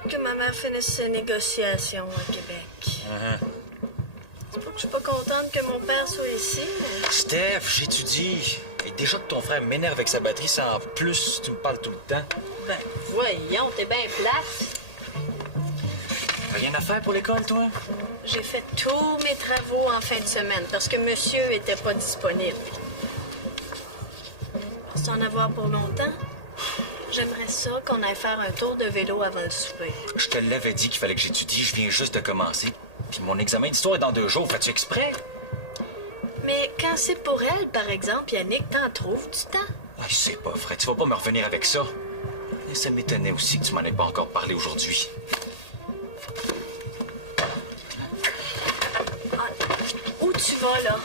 hâte que ma mère finisse ses négociations à Québec. C'est pas que je suis pas contente que mon père soit ici, mais... Steph, j'étudie. Et déjà que ton frère m'énerve avec sa batterie, ça en plus, tu me parles tout le temps. Ben, voyons, t'es bien plate. Rien à faire pour l'école, toi? J'ai fait tous mes travaux en fin de semaine parce que monsieur était pas disponible. Penses-tu en avoir pour longtemps? J'aimerais ça qu'on aille faire un tour de vélo avant le souper. Je te l'avais dit qu'il fallait que j'étudie, je viens juste de commencer. Puis mon examen d'histoire est dans 2 jours, fais-tu exprès? Mais quand c'est pour elle, par exemple, Yannick, t'en trouves du temps? Ouais, je sais pas, Fred, tu vas pas me revenir avec ça. Et ça m'étonnait aussi que tu m'en aies pas encore parlé aujourd'hui. Où tu vas, là?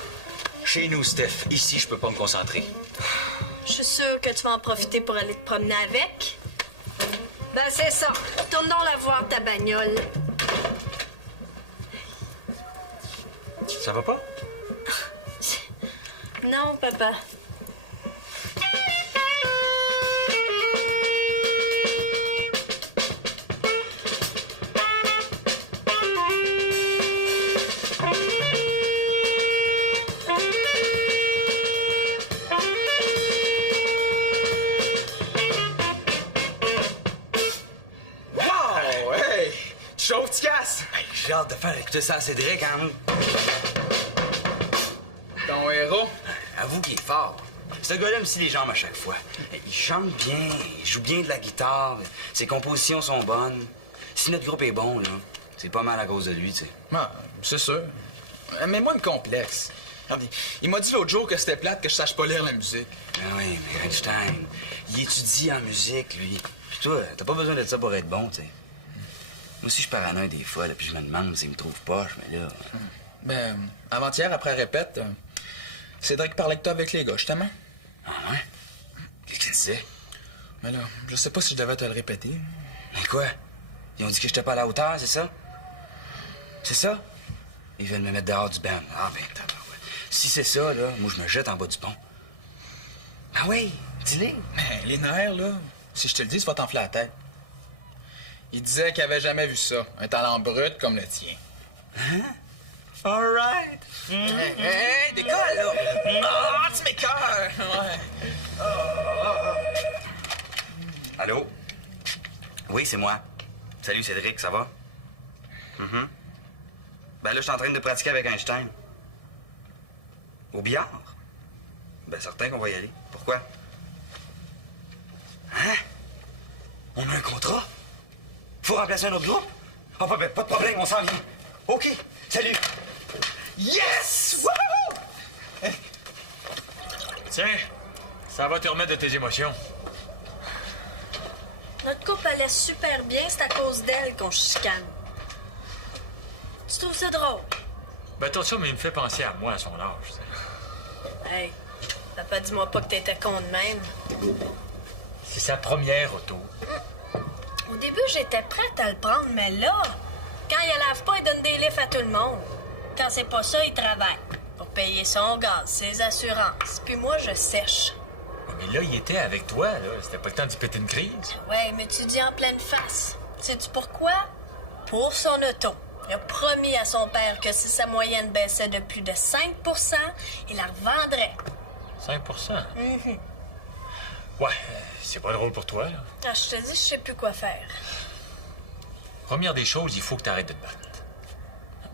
Chez nous, Steph. Ici, je peux pas me concentrer. Je suis sûre que tu vas en profiter pour aller te promener avec. Ben, c'est ça. Tourne donc la voir, ta bagnole. Ça va pas? Non, papa. Chauffe, tu casses! Hey, j'ai hâte de faire écouter ça à Cédric, hein? Ton héros? Avoue qu'il est fort. Ce gars-là me scie les jambes à chaque fois. Il chante bien, il joue bien de la guitare, ses compositions sont bonnes. Si notre groupe est bon, là, c'est pas mal à cause de lui, tu sais. Ah, c'est sûr. Mais moi, il me complexe. Regardez, il m'a dit l'autre jour que c'était plate que je sache pas lire la musique. Ben oui, mais Einstein, il étudie en musique, lui. Puis toi, t'as pas besoin de ça pour être bon, tu sais. Moi aussi, je suis paranoïe des fois, là, puis je me demande s'il me trouve poche, mais là... Ben, avant-hier, après répète, Cédric parlait que toi avec les gars, justement. Ah ouais? Qu'est-ce qu'il disait? Mais là, je sais pas si je devais te le répéter. Mais quoi? Ils ont dit que j'étais pas à la hauteur, c'est ça? C'est ça? Ils veulent me mettre dehors du band. Ah ben, tabarouette. Si c'est ça, là, moi, je me jette en bas du pont. Ah oui, dis-les. Mais les nerfs, là, si je te le dis, ça va t'enfler la tête. Il disait qu'il avait jamais vu ça. Un talent brut comme le tien. Hein? All right. Hey, décolle, là! Ah, tu m'écoeures! Ouais. Allô? Oui, c'est moi. Salut, Cédric, ça va? Ben là, je suis en train de pratiquer avec Einstein. Au billard? Ben, certain qu'on va y aller. Pourquoi? Hein? On a un contrat? Faut remplacer un autre groupe? Ah, pas de problème, on s'en vient. OK, salut. Yes! Wouhou! Tiens, ça va te remettre de tes émotions. Notre couple allait super bien, c'est à cause d'elle qu'on se chicane. Tu trouves ça drôle? Ben, ton chum, il me fait penser à moi à son âge, tu sais. Hey, papa, dis-moi pas que t'étais con de même. C'est sa première auto. Au début, j'étais prête à le prendre, mais là, quand il lave pas, il donne des livres à tout le monde. Quand c'est pas ça, il travaille pour payer son gaz, ses assurances. Puis moi, je sèche. Mais là, il était avec toi, là. C'était pas le temps d'y péter une crise. Ouais, mais tu dis en pleine face. Sais-tu pourquoi? Pour son auto. Il a promis à son père que si sa moyenne baissait de plus de 5 il la revendrait. 5 Ouais, c'est pas drôle pour toi, là. Ah, je te dis, je sais plus quoi faire. Première des choses, il faut que t'arrêtes de te battre.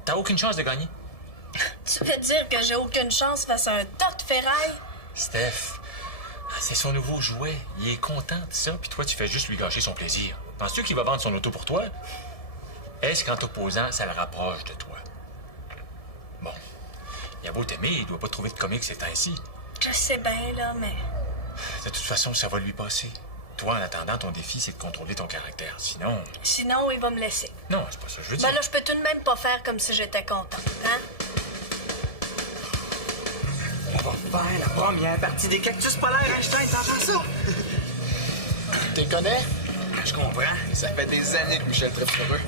T'as aucune chance de gagner. Tu veux dire que j'ai aucune chance face à un tas de ferraille? Steph, c'est son nouveau jouet. Il est content de ça, puis toi, tu fais juste lui gâcher son plaisir. Penses-tu qu'il va vendre son auto pour toi? Est-ce qu'en t'opposant, ça le rapproche de toi? Bon, il a beau t'aimer, il doit pas trouver de comique ces temps-ci. Je sais bien, là, mais... De toute façon, ça va lui passer. Toi, en attendant, ton défi, c'est de contrôler ton caractère. Sinon... Sinon, il va me laisser. Non, c'est pas ça que je veux dire. Ben là, je peux tout de même pas faire comme si j'étais contente, hein? On va faire la première partie des cactus polaires, Einstein, t'entends ça? Tu les connais? Je comprends. Ça fait des années que Michel tripe sur eux.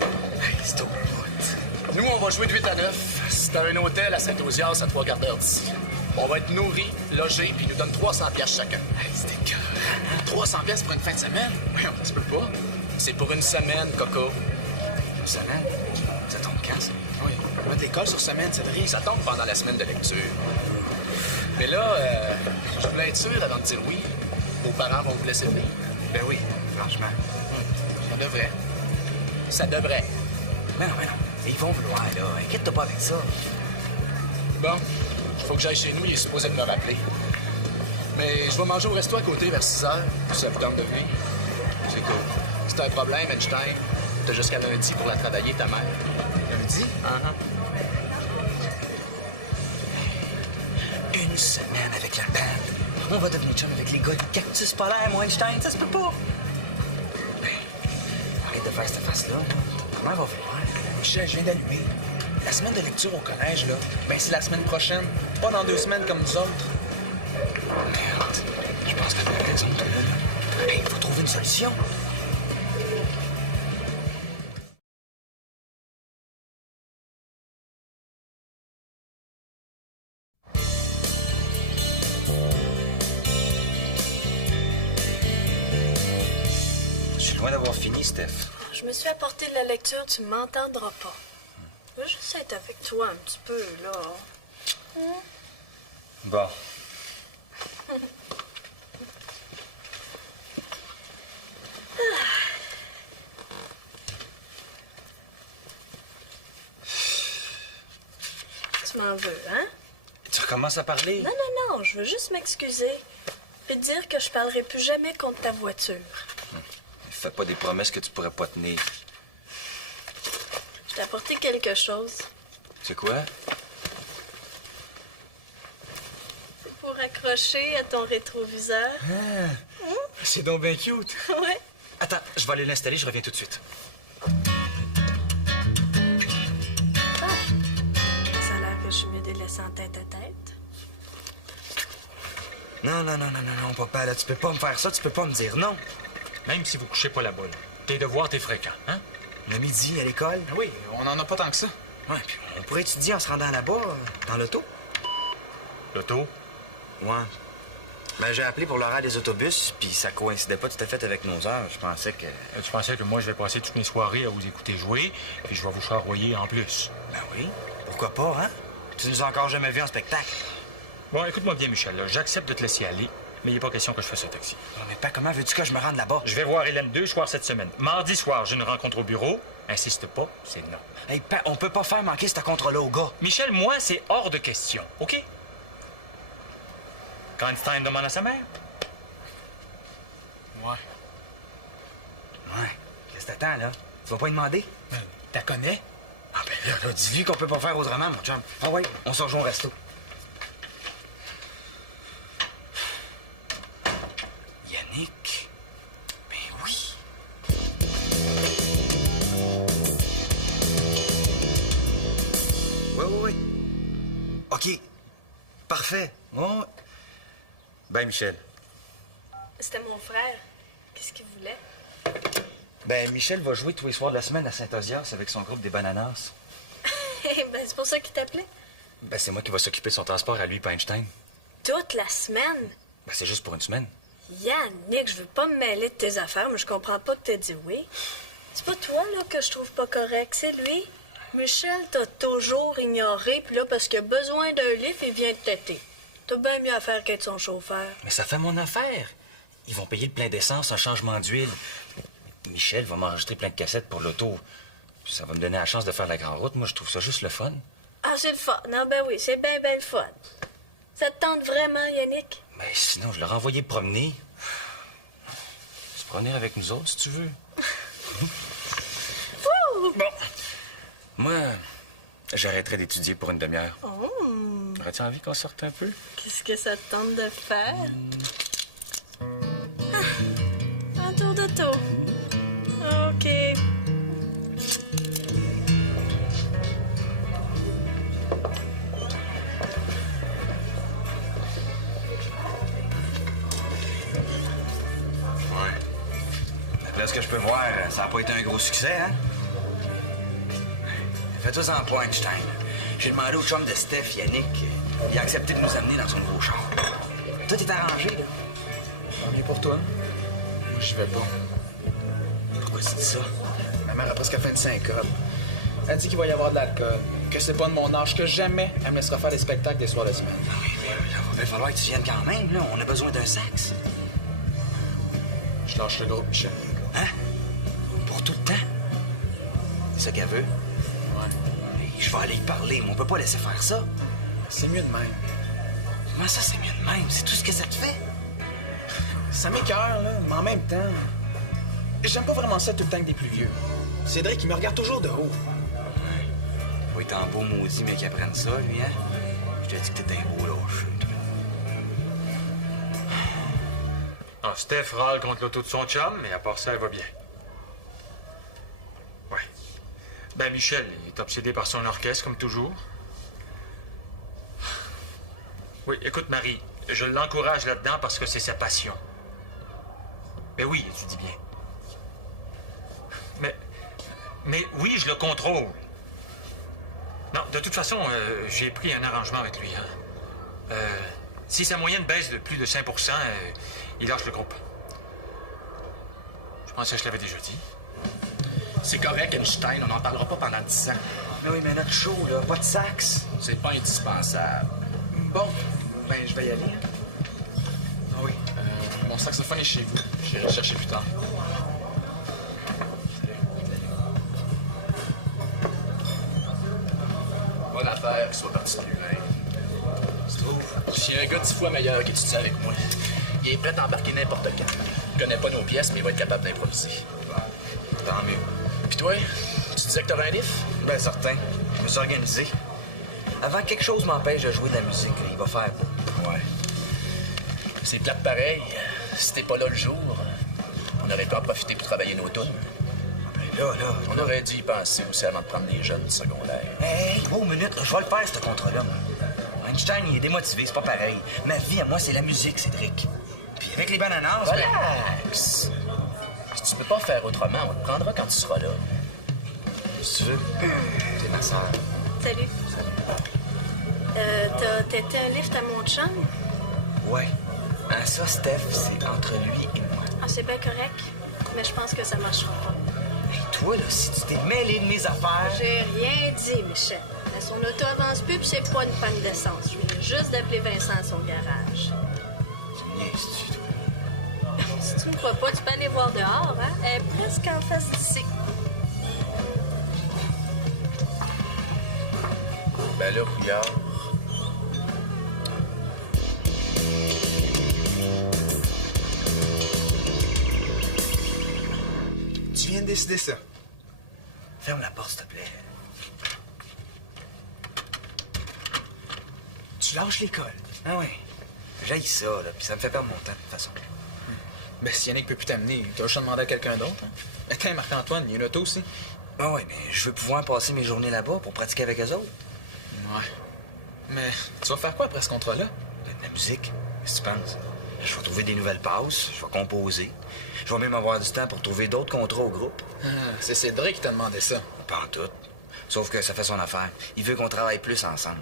Hey, c'est au bout. Nous, on va jouer de 8 à 9. C'est à un hôtel à Saint-Osias à 3 quarts d'heure d'ici. On va être nourris, logés, puis ils nous donnent 300$ chacun. Hey, c'était cœur. 300$ pour une fin de semaine? Ouais, ça se peut pas. C'est pour une semaine, Coco. Une semaine? Ça tombe quand, ça? Oui, on va mettre l'école sur semaine, ça devrait. Ça tombe pendant la semaine de lecture. Mais là, je voulais être sûr avant de dire oui. Vos parents vont vous laisser venir. Ben oui, franchement. Ça devrait. Ça devrait. Mais non. Ils vont vouloir, là. Inquiète-toi pas avec ça. Bon, il faut que j'aille chez nous, il est supposé de me rappeler. Mais je vais manger au resto à côté vers 6 heures. Ça vous tente de venir? C'est cool. Si t'as un problème, Einstein, t'as jusqu'à lundi pour la travailler, ta mère. Lundi? Une semaine avec la bande. On va devenir chum avec les gars du Cactus Polaire, moi, Einstein. Ça se peut pas. Ben, arrête de faire cette face-là. Comment elle va vouloir? Michel, je viens d'allumer. La semaine de lecture au collège, là, ben c'est la semaine prochaine. Pas dans 2 semaines comme nous autres. Merde. Je pense qu'elle a raison, là. Hey, il faut trouver une solution. Je suis loin d'avoir fini, Steph. Je me suis apporté de la lecture, tu m'entendras pas. Je veux juste être avec toi un petit peu, là. Bon. Tu m'en veux, hein? Tu recommences à parler? Non, je veux juste m'excuser. Et te dire que je parlerai plus jamais contre ta voiture. Fais pas des promesses que tu pourrais pas tenir. Je t'ai apporté quelque chose. C'est quoi? Pour accrocher à ton rétroviseur. C'est donc bien cute. Ouais. Attends, je vais aller l'installer, je reviens tout de suite. Ça a l'air que je me délaisse en tête à tête. Non, papa, là, tu peux pas me faire ça, tu peux pas me dire non. Même si vous couchez pas la boule. Tes devoirs, t'es fréquent, hein? Le midi, à l'école. Ben oui, on en a pas tant que ça. Ouais, puis on pourrait étudier en se rendant là-bas, dans l'auto. L'auto? Ouais. Ben, j'ai appelé pour l'horaire des autobus, puis ça coïncidait pas tout à fait avec nos heures. Je pensais que... Tu pensais que moi, je vais passer toutes mes soirées à vous écouter jouer, puis je vais vous charroyer en plus. Ben oui, pourquoi pas, hein? Tu nous as encore jamais vu en spectacle. Bon, écoute-moi bien, Michel, là. J'accepte de te laisser aller, mais il n'est pas question que je fasse un taxi. Non, mais pas comment veux-tu que je me rende là-bas? Je vais voir Hélène 2 soirs cette semaine. Mardi soir, j'ai une rencontre au bureau. Insiste pas, c'est non. Hey, Pa, on peut pas faire manquer ce contrat-là au gars. Michel, moi, c'est hors de question, OK? Quand Einstein demande à sa mère? Ouais. Ouais. Qu'est-ce que t'attends, là? Tu vas pas lui demander? T'as connais? Ah, ben là, dis-lui qu'on peut pas faire autrement, mon chum. Ah ouais, on se rejoint au resto. Yannick? Ben oui. Oui. OK. Parfait. Oh. Ben, Michel. C'était mon frère. Qu'est-ce qu'il voulait? Ben, Michel va jouer tous les soirs de la semaine à Saint-Osias avec son groupe des Bananas. Ben, c'est pour ça qu'il t'appelait. Ben, c'est moi qui va s'occuper de son transport à lui, pas Einstein. Toute la semaine? Ben, c'est juste pour une semaine. Yannick, je veux pas me mêler de tes affaires, mais je comprends pas que t'aies dit oui. C'est pas toi, là, que je trouve pas correct, c'est lui. Michel t'a toujours ignoré, puis là, parce qu'il a besoin d'un livre, il vient te têter. T'as bien mieux à faire qu'être son chauffeur. Mais ça fait mon affaire. Ils vont payer le plein d'essence, un changement d'huile. Michel va m'enregistrer plein de cassettes pour l'auto. Ça va me donner la chance de faire la grande route. Moi, je trouve ça juste le fun. Ah, c'est le fun. Non, ben oui, c'est bien le fun. Ça te tente vraiment, Yannick? Ben, sinon, je l'aurais envoyé promener. Tu pourras venir avec nous autres, si tu veux. Bon. Moi, j'arrêterai d'étudier pour une demi-heure. Oh. Aurais-tu envie qu'on sorte un peu? Qu'est-ce que ça te tente de faire? Ah, un tour d'auto. OK. Là, ce que je peux voir, ça n'a pas été un gros succès, hein? Fais-toi en point, Einstein. J'ai demandé au chum de Steph, Yannick. Il a accepté de nous amener dans son nouveau char. Tout est arrangé, là. Tant mieux pour toi. Moi, j'y vais pas. Pourquoi tu dis ça? Ma mère a presque fait une syncope. Elle dit qu'il va y avoir de l'alcool, que c'est pas de mon âge, que jamais elle me laissera faire des spectacles des soirs de semaine. Oui, mais il va bien falloir que tu viennes quand même, là. On a besoin d'un sax. Je lâche le groupe, Michel. Hein? Pour tout le temps? C'est ça qu'elle veut? Ouais. Hey, je vais aller y parler, mais on peut pas laisser faire ça. C'est mieux de même. Comment ça, c'est mieux de même? C'est tout ce que ça te fait? Ça m'écoeure, là, mais en même temps, j'aime pas vraiment ça tout le temps que des plus vieux. Cédric, il me regarde toujours de haut. Il va être un beau maudit, mais qu'il apprenne ça, lui, hein? Je te dis que t'es un beau lâche, toi. Ah, Steph râle contre l'auto de son chum, mais à part ça, elle va bien. Ouais. Ben, Michel, il est obsédé par son orchestre, comme toujours. Oui, écoute, Marie, je l'encourage là-dedans parce que c'est sa passion. Mais oui, tu dis bien. Mais oui, je le contrôle. Non, de toute façon, j'ai pris un arrangement avec lui. Hein. Si sa moyenne baisse de plus de 5 il lâche le groupe. Je pensais que je l'avais déjà dit. C'est correct, Einstein, on n'en parlera pas pendant 10 ans. Mais oui, mais notre show, là, pas de sax. C'est pas indispensable. Bon, ben, je vais y aller. Ah oui, mon saxophone est chez vous. J'irai le chercher plus tard. Bonne affaire qu'il soit parti de lui-même. Tu trouves? S'il y a un gars 10 fois meilleur qui étudie avec moi, il est prêt à embarquer n'importe quand. Il connaît pas nos pièces, mais il va être capable d'improviser. Tant mieux. Puis toi, tu disais que t'aurais un lift? Ben, certain. Je me suis organisé. Avant que quelque chose m'empêche de jouer de la musique, là, il va faire beau. Ouais. C'est plate pareil. Si t'es pas là le jour, on aurait pu en profiter pour travailler nos tunes. Ben là, On aurait dû y penser aussi avant de prendre des jeunes du secondaire. Hey, wow, minute, je vais le faire, ce contrat-là. Einstein, il est démotivé, c'est pas pareil. Ma vie, à moi, c'est la musique, Cédric. Puis avec les bananas, ben... Relax! Si tu peux pas faire autrement, on te prendra quand tu seras là. Si tu veux, t'es ma sœur. Salut. T'as têté un lift à mon chum? Ouais. Ah, ça, Steph, c'est entre lui et moi. Ah, c'est bien correct. Mais je pense que ça marchera pas. Et toi, là, si tu t'es mêlé de mes affaires... J'ai rien dit, Michel. Mais son auto avance plus, puis c'est pas une panne d'essence. Je viens juste d'appeler Vincent à son garage. Tu me niaises-tu, toi? Si tu me crois pas, tu peux aller voir dehors, hein? Elle est presque en face d'ici. Ben là, Couillard. Tu viens de décider ça. Ferme la porte, s'il te plaît. Tu lâches l'école. Ah oui. J'haïs ça, là, puis ça me fait perdre mon temps, de toute façon. Ben, si Yannick peut plus t'amener, t'as juste demandé à quelqu'un d'autre. Hein? Attends, Marc-Antoine, il y a une auto aussi. Ah oui, mais je veux pouvoir passer mes journées là-bas pour pratiquer avec eux autres. Ouais. Mais tu vas faire quoi après ce contrat-là? Ben, de la musique, qu'est-ce que tu penses? Je vais trouver des nouvelles passes, je vais composer. Je vais même avoir du temps pour trouver d'autres contrats au groupe. Ah, c'est Cédric qui t'a demandé ça. Pas en tout. Sauf que ça fait son affaire. Il veut qu'on travaille plus ensemble.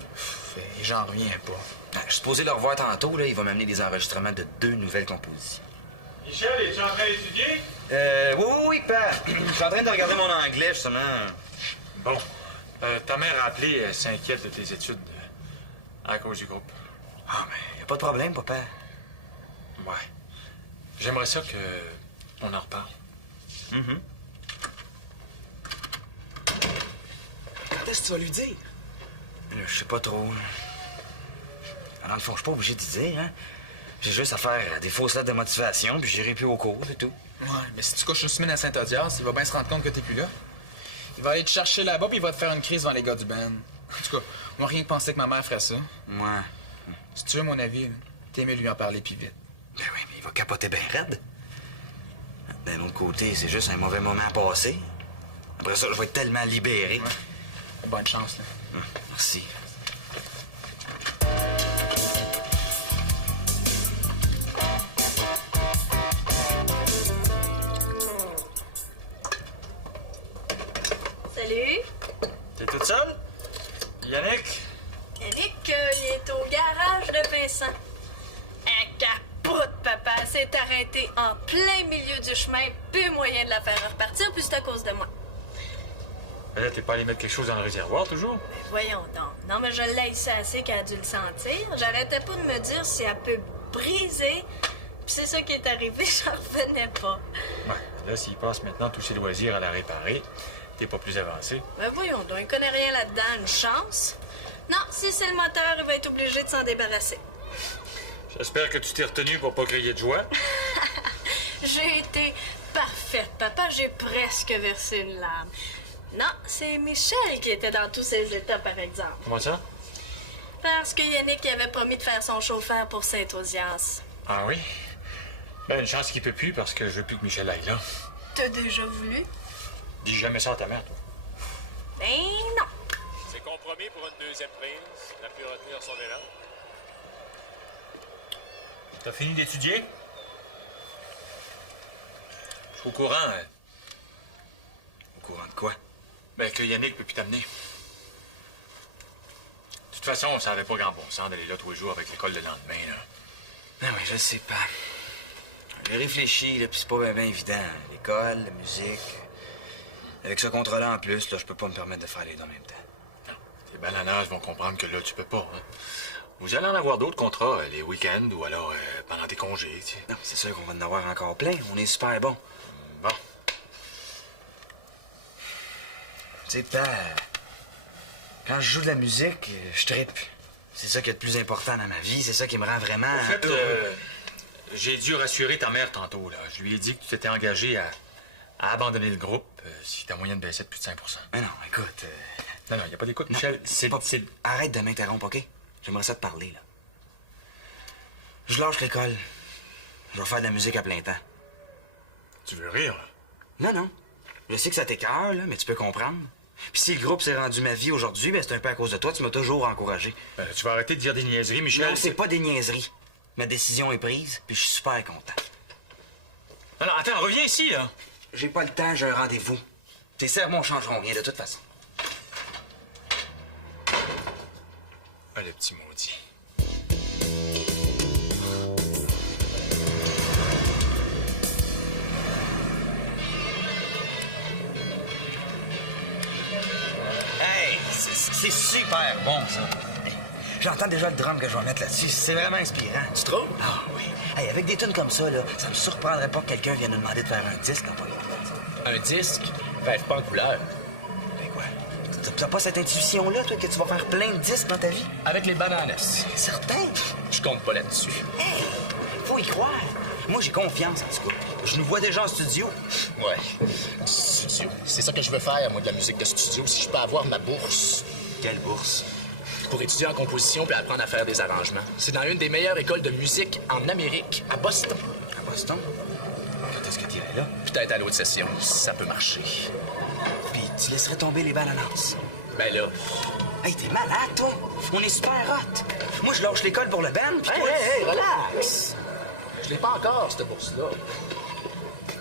Et j'en reviens pas. Je suis supposé le revoir tantôt, là. Il va m'amener des enregistrements de 2 nouvelles compositions. Michel, es-tu en train d'étudier? Oui, père. Je suis en train de regarder mon anglais, justement. Bon. Ta mère a appelé, elle s'inquiète de tes études à cause du groupe. Ah, mais y a pas de problème, papa. Ouais. J'aimerais ça que on en reparle. Quand est-ce que tu vas lui dire? Je sais pas trop. Dans le fond, je suis pas obligé d'y dire, hein. J'ai juste à faire des fausses lettres de motivation, puis j'irai plus au cours, c'est tout. Ouais, mais si tu couches une semaine à Saint-Odias, il va bien se rendre compte que t'es plus là. Il va aller te chercher là-bas, puis il va te faire une crise devant les gars du band. En tout cas, moi, rien que penser que ma mère ferait ça. Ouais. Si tu veux mon avis, là, t'es mieux de lui en parler puis vite. Ben oui, mais il va capoter bien raide. D'un autre côté, c'est juste un mauvais moment à passer. Après ça, je vais être tellement libéré. Ouais. Bonne chance, là. Merci. Salut. T'es toute seule? Yannick? Yannick, il est au garage de Vincent. Un capote, papa, s'est arrêté en plein milieu du chemin, plus moyen de la faire repartir, puis c'est à cause de moi. Ben là, t'es pas allé mettre quelque chose dans le réservoir, toujours? Ben voyons donc. Non, mais je l'ai ici assez qu'elle a dû le sentir. J'arrêtais pas de me dire si elle peut briser. Puis c'est ça qui est arrivé, j'en revenais pas. Ouais, là, s'il passe maintenant tous ses loisirs à la réparer, t'es pas plus avancé. Ben voyons donc, il connaît rien là-dedans, une chance. Non, si c'est le moteur, il va être obligé de s'en débarrasser. J'espère que tu t'es retenu pour pas crier de joie. J'ai été parfaite, papa. J'ai presque versé une larme. Non, c'est Michel qui était dans tous ses états, par exemple. Comment ça? Parce que Yannick avait promis de faire son chauffeur pour Saint-Osias. Ah oui? Ben, une chance qu'il peut plus parce que je veux plus que Michel aille là. T'as déjà voulu? Dis jamais ça à ta mère, toi. Ben non. C'est compromis pour une deuxième prise. Elle a pu retenir son élan. T'as fini d'étudier? Je suis au courant. Hein? Au courant de quoi? Ben, que Yannick peut plus t'amener. De toute façon, ça avait pas grand bon sens d'aller là tous les jours avec l'école le lendemain, là. Ah oui, je sais pas. J'ai réfléchi, là, puis c'est pas bien évident. L'école, la musique. Avec ce contrat-là en plus, là, je peux pas me permettre de faire les deux en même temps. Non. Tes bananas vont comprendre que là, tu peux pas, hein. Vous allez en avoir d'autres contrats, les week-ends ou alors pendant tes congés, tu sais. Non, c'est sûr qu'on va en avoir encore plein. On est super bon. Bon. Tu sais, père, quand je joue de la musique, je trippe. C'est ça qui est le plus important dans ma vie. C'est ça qui me rend vraiment En fait, heureux. j'ai dû rassurer ta mère tantôt, là. Je lui ai dit que tu t'étais engagé à abandonner le groupe si ta moyenne baissait de plus de 5 Mais non, écoute... Non, il n'y a pas d'écoute, non, Michel. Arrête de m'interrompre, OK? J'aimerais ça te parler, là. Je lâche l'école. Je vais faire de la musique à plein temps. Tu veux rire, là? Non, non. Je sais que ça t'écoeure, là, mais tu peux comprendre. Puis si le groupe s'est rendu ma vie aujourd'hui, ben c'est un peu à cause de toi. Tu m'as toujours encouragé. Ben, tu vas arrêter de dire des niaiseries, Michel. Non, c'est pas des niaiseries. Ma décision est prise, puis je suis super content. Alors, attends, reviens ici, là. J'ai pas le temps, j'ai un rendez-vous. Tes sermons changeront rien, de toute façon. Ah, le petit maudit. Hey, c'est super bon, ça. Hey, j'entends déjà le drum que je vais mettre là-dessus. C'est vraiment inspirant. Tu trouves? Ah oui. Hey, avec des tunes comme ça, là, ça me surprendrait pas que quelqu'un vienne nous demander de faire un disque dans pas longtemps. Un disque? Rêve pas en couleur. Ben quoi? T'as pas cette intuition-là, toi, que tu vas faire plein de disques dans ta vie? Avec les bananas. Certain. Je compte pas là-dessus. Hey, faut y croire. Moi, j'ai confiance, en tout cas. Je nous vois déjà en studio. Ouais. Du studio. C'est ça que je veux faire, moi, de la musique de studio, si je peux avoir ma bourse. Quelle bourse? Pour étudier en composition puis apprendre à faire des arrangements. C'est dans une des meilleures écoles de musique en Amérique, à Boston. À Boston? Quand est-ce que tu irais là? Peut-être à l'autre session, si ça peut marcher. Puis tu laisserais tomber les bananas. Ben là... Hey, t'es malade, toi? On est super hot. Moi, je lâche l'école pour le band, puis toi... Hey, relax! Je l'ai pas encore, cette bourse-là.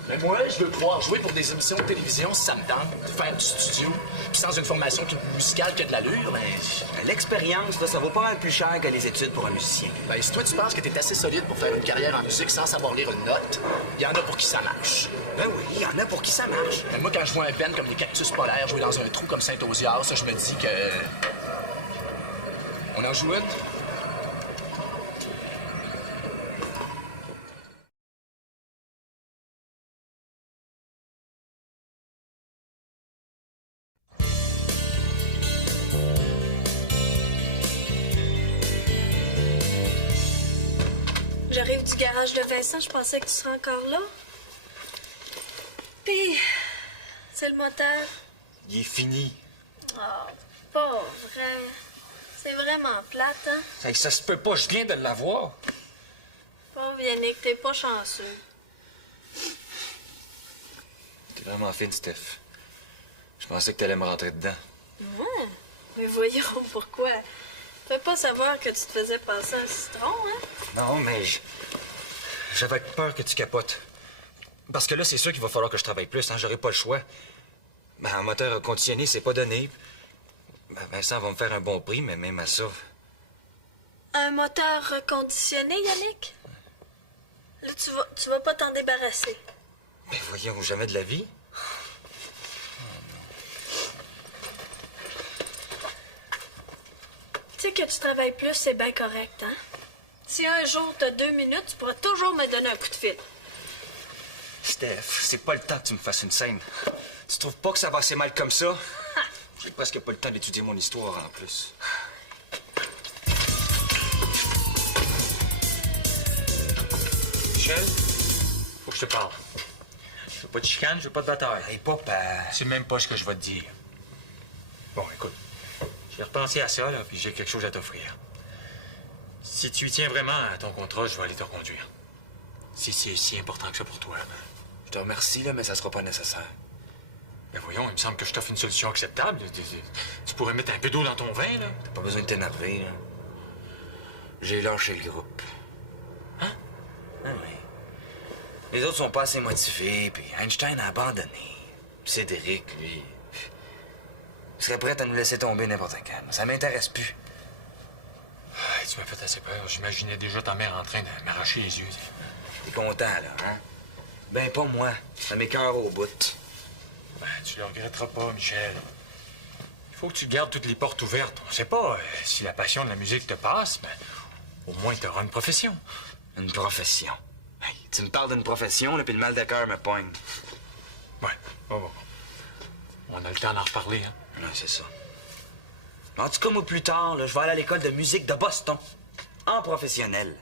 Mais moi, je veux pouvoir jouer pour des émissions de télévision si ça me tente, de faire du studio, puis sans une formation musicale qui a de l'allure, mais... L'expérience, là, ça vaut pas mal plus cher que les études pour un musicien. Ben, si toi, tu penses que t'es assez solide pour faire une carrière en musique sans savoir lire une note, il y en a pour qui ça marche. Ben oui, il y en a pour qui ça marche. Mais moi, quand je vois un band comme les Cactus Polaires jouer dans un trou comme Saint-Osias, ça, je me dis que... On en joue une? J'arrive du garage de Vincent, je pensais que tu serais encore là. Puis, c'est le moteur. Il est fini. Oh, pas vrai. C'est vraiment plate, hein? Hey, ça se peut pas, je viens de l'avoir. Pauvre Yannick, t'es pas chanceux. T'es vraiment fine, Steph. Je pensais que t'allais me rentrer dedans. Ouais, mais voyons pourquoi. Tu peux pas savoir que tu te faisais passer un citron, hein? Non, mais j'avais peur que tu capotes. Parce que là, c'est sûr qu'il va falloir que je travaille plus, hein. J'aurai pas le choix. Ben, un moteur conditionné, c'est pas donné. Ben, Vincent va me faire un bon prix, mais même à ça... Un moteur reconditionné, Yannick? Là, tu vas pas t'en débarrasser. Mais voyons, jamais de la vie. Tu sais que tu travailles plus, c'est bien correct, hein? Si un jour t'as 2 minutes, tu pourras toujours me donner un coup de fil. Steph, c'est pas le temps que tu me fasses une scène. Tu trouves pas que ça va assez mal comme ça? J'ai presque pas le temps d'étudier mon histoire en plus. Michel, faut que je te parle. Je veux pas de chicane, je veux pas de bataille. Hey, papa. C'est même pas ce que je vais te dire. Bon, écoute, j'ai repensé à ça, là, puis j'ai quelque chose à t'offrir. Si tu y tiens vraiment à ton contrat, je vais aller te reconduire. Si c'est si important que ça pour toi. Je te remercie, là, mais ça sera pas nécessaire. Ben voyons, il me semble que je t'offre une solution acceptable. Tu pourrais mettre un peu d'eau dans ton vin, là. T'as pas besoin de t'énerver, là. J'ai lâché le groupe. Hein? Ah oui. Les autres sont pas assez motivés, puis Einstein a abandonné. Puis Cédric, lui, il serait prêt à nous laisser tomber n'importe quand. Ça m'intéresse plus. Ah, tu m'as fait assez peur. J'imaginais déjà ta mère en train de m'arracher les yeux. T'es content, là, hein? Ben, pas moi. Ça m'écoeure au bout. Ben, tu le regretteras pas, Michel. Il faut que tu gardes toutes les portes ouvertes. On sait pas si la passion de la musique te passe, mais au moins tu auras une profession. Une profession. Hey, tu me parles d'une profession, là, puis le mal de cœur me poigne. Ouais, bon. On a le temps d'en reparler, hein? Non, c'est ça. En tout cas, moi, plus tard, là, je vais aller à l'école de musique de Boston. En professionnel.